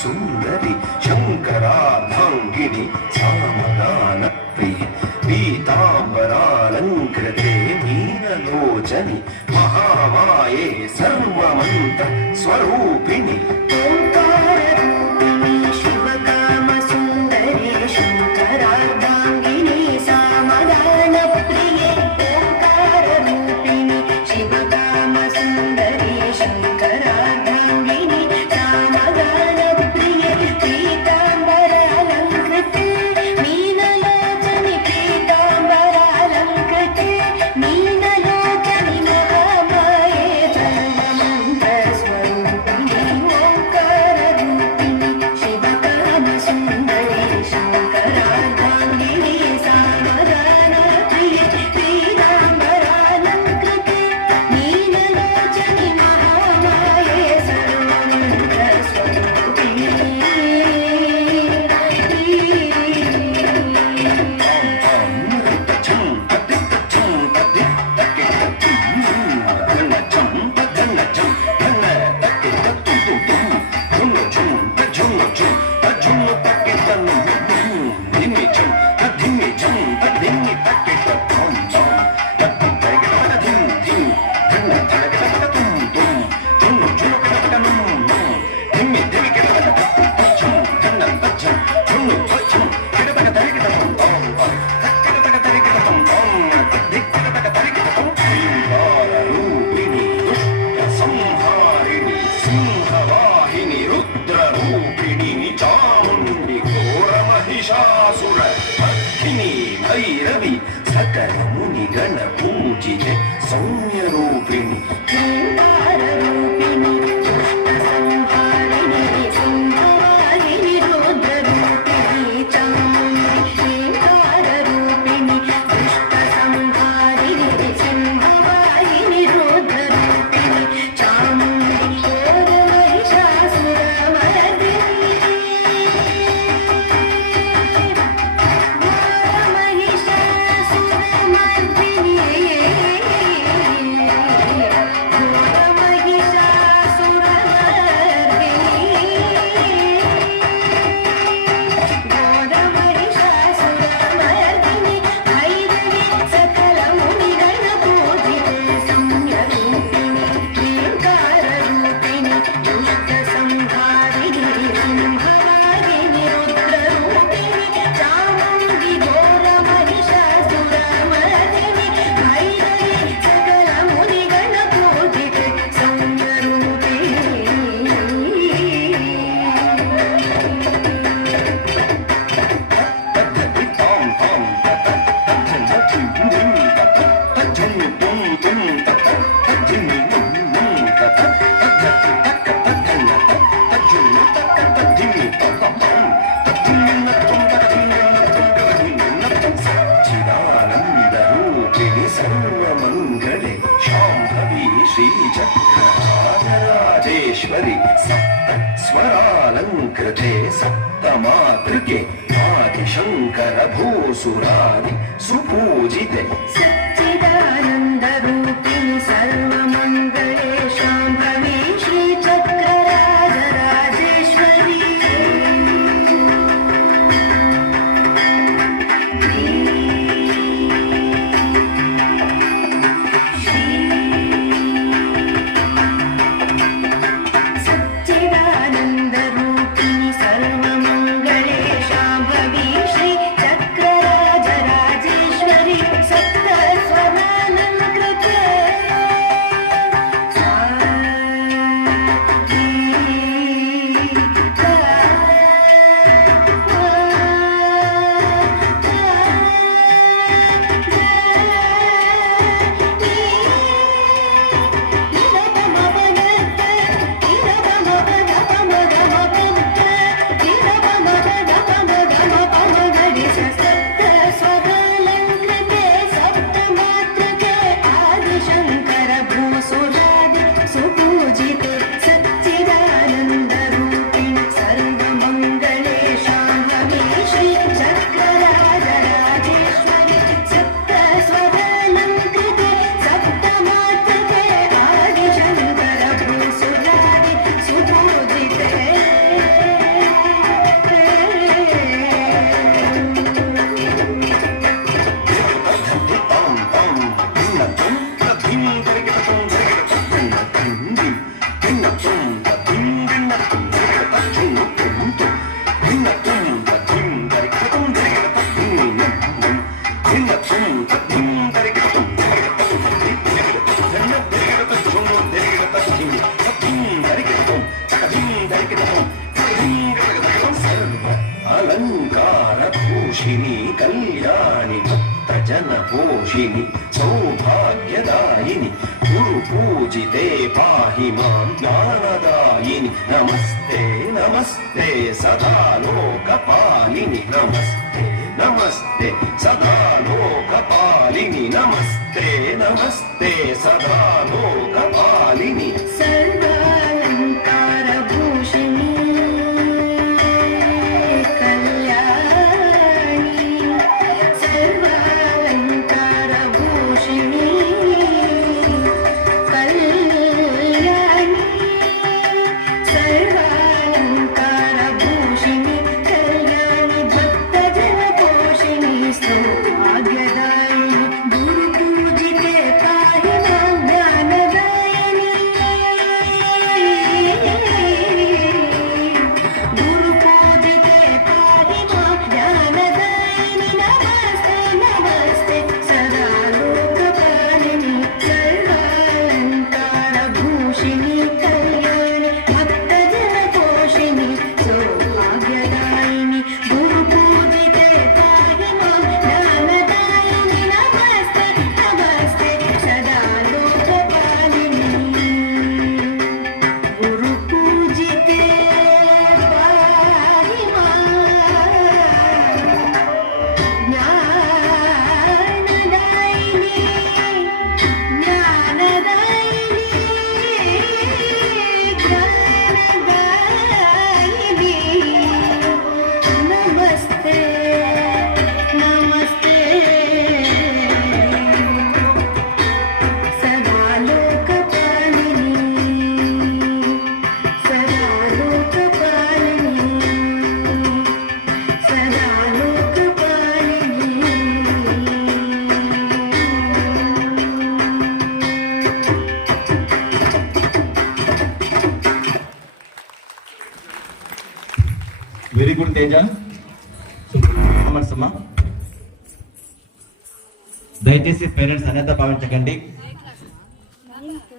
సుందరి శంకరార్ధాంగిని సామగాన ప్రియ పీతాంబరాలంకృతే మీనలోచని మహామాయే సర్వమంత స్వరూపిణి భైరవి సకల ముని గణ పూజిత సౌమ్య రూపిణి श्रीचक्रराजेश्वरि सप्त स्वरालंकृते सप्तमातृके आदिशंकर भूसुरादि सुपूजिते सच्चिदानंद रूपिणि सर्वमंगले शांभवी श्रीचक्रराजेश्वरी వర్షిణి కళ్యాణి భక్త జన పోషిణి సౌభాగ్యదాయిని గురు పూజితే పాహి మాం జ్ఞానదాయిని నమస్తే నమస్తే సదా లోకపాలిని నమస్తే నమస్తే సదా లోకపాలిని నమస్తే నమస్తే సదా లోకపాలిని సర్వాలంకార భూషిణి కళ్యాణి సర్వాలంకార భూషిణి కళ్యాణి సర్వాలంకార భూషిణి కళ్యాణి భక్త జన పోషిణి సౌభాగ్యదాయిని గురు పూజితే పాహి మాం జ్ఞానదాయిని గురు పూజితే పాహి మాం జ్ఞానదాయిని నమస్తే నమస్తే సదా లోకపాలిని సర్వాలంకార భూషిణి కళ్యాణి భక్త జన పోషిణి సౌభాగ్యదాయిని గురు పూజితే పాహి మాం జ్ఞానదాయిని నమస్తే నమస్తే సదా లోకపాలిని గురు పూజితే పాహి మాం జ్ఞానదాయిని జ్ఞానదాయిని జ్ఞానదాయిని నమస్తే నమస్తే సదా లోకపాలిని సదా లోకపాలిని సదా లోకపాలిని వెరీ గుడ్ తేజ. అమ్మా దయచేసి పేరెంట్స్ అన్యత భావించకండి.